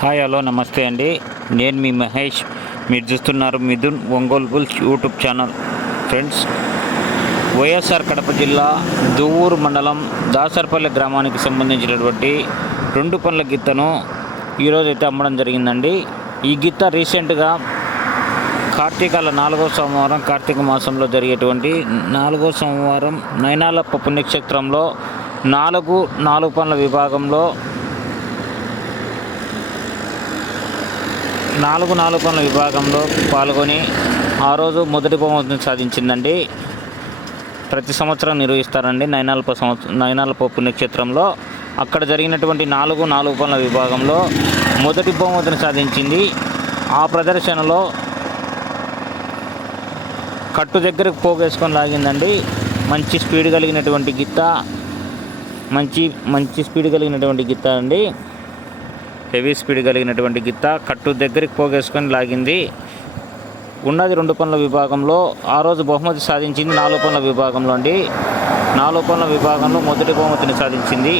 Hi hello నమస్తే అండి. నేను మీ మహేష్. మీరు చూస్తున్నారు Mithun Ongole bulls YouTube channel. Friends YSR Kadapa జిల్లా దువ్వూరు మండలం దాసర్పల్లి గ్రామానికి సంబంధించినటువంటి రెండు పనుల గిత్తను ఈరోజు అయితే అమ్మడం జరిగిందండి. ఈ గిత్త రీసెంట్గా కార్తీకాల నాలుగో సోమవారం కార్తీక మాసంలో జరిగేటువంటి నాలుగో సోమవారం నైనాలప్ప పుణ్యక్షేత్రంలో నాలుగు నాలుగు పనుల విభాగంలో నాలుగు నాలుగు పనుల విభాగంలో పాల్గొని ఆ రోజు మొదటి బహుమతిని సాధించిందండి. ప్రతి సంవత్సరం నిర్వహిస్తారండి నైనాల్ప సంవత్సరం నైనాల్ప పుణ్యక్షేత్రంలో. అక్కడ జరిగినటువంటి నాలుగు నాలుగు పనుల విభాగంలో మొదటి బహుమతిని సాధించింది. ఆ ప్రదర్శనలో కట్టు దగ్గరకు పోగేసుకొని లాగిందండి. మంచి స్పీడ్ కలిగినటువంటి గిత్త మంచి మంచి స్పీడ్ కలిగినటువంటి గిత్త అండి. హెవీ స్పీడ్ కలిగినటువంటి గిత్త కట్టు దగ్గరికి పోగేసుకొని లాగింది. ఉన్నది రెండు పనుల విభాగంలో ఆ రోజు బహుమతి సాధించింది నాలుగు పనుల విభాగంలో అండి. నాలుగు పనుల విభాగంలో మొదటి బహుమతిని సాధించింది.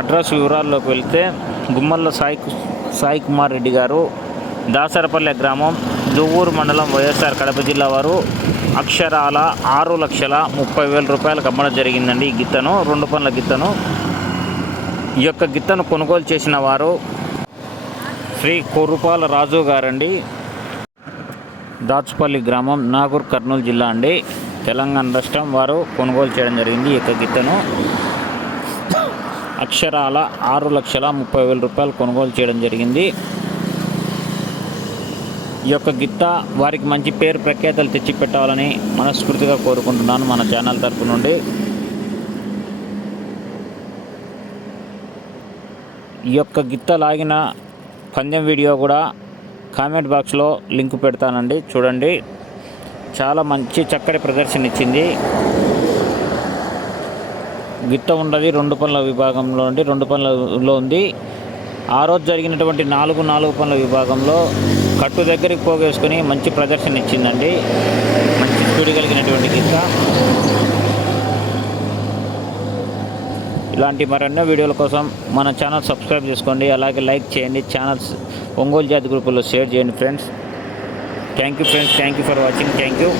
అడ్రస్ వివరాల్లోకి వెళ్తే గుమ్మల్ల సాయి సాయి కుమార్ రెడ్డి గారు దాసరపల్లె గ్రామం దువ్వూరు మండలం వైఎస్ఆర్ కడప జిల్లా వారు. అక్షరాల ఆరు లక్షల ముప్పై వేల రూపాయలకు అమ్మడం జరిగిందండి ఈ గిత్తను రెండు పనుల గిత్తను. ఈ యొక్క గిత్తను కొనుగోలు చేసిన వారు శ్రీ కురుపాల రాజు గారండి. దాచుపల్లి గ్రామం నాగూర్ కర్నూలు జిల్లా అండి. తెలంగాణ రాష్ట్రం వారు కొనుగోలు చేయడం జరిగింది ఈ యొక్క గిత్తను. అక్షరాల ఆరు లక్షల ముప్పై వేల రూపాయలు కొనుగోలు చేయడం జరిగింది. ఈ యొక్క గిత్త వారికి మంచి పేరు ప్రఖ్యాతలు తెచ్చిపెట్టాలని మనస్ఫూర్తిగా కోరుకుంటున్నాను మన ఛానల్ తరపు నుండి. ఈ యొక్క గిత్త లాగిన పందెం వీడియో కూడా కామెంట్ బాక్స్లో లింక్ పెడతానండి. చూడండి. చాలా మంచి చక్కటి ప్రదర్శన ఇచ్చింది. గిత్త ఉన్నది రెండు పనుల విభాగంలో ఉండి రెండు పనులలో ఉంది. ఆ రోజు జరిగినటువంటి నాలుగు నాలుగు పనుల విభాగంలో కట్టు దగ్గరికి పోగేసుకొని మంచి ప్రదర్శన ఇచ్చిందండి. మంచి స్పీడ్ కలిగినటువంటి గిత్త. ఇలాంటి మరెన్నో వీడియోల కోసం మన ఛానల్ సబ్స్క్రైబ్ చేసుకోండి. అలాగే లైక్ చేయండి. ఛానల్స్ ఒంగోలు జాతి గ్రూపుల్లో షేర్ చేయండి friends. Thank you friends thank you for watching thank you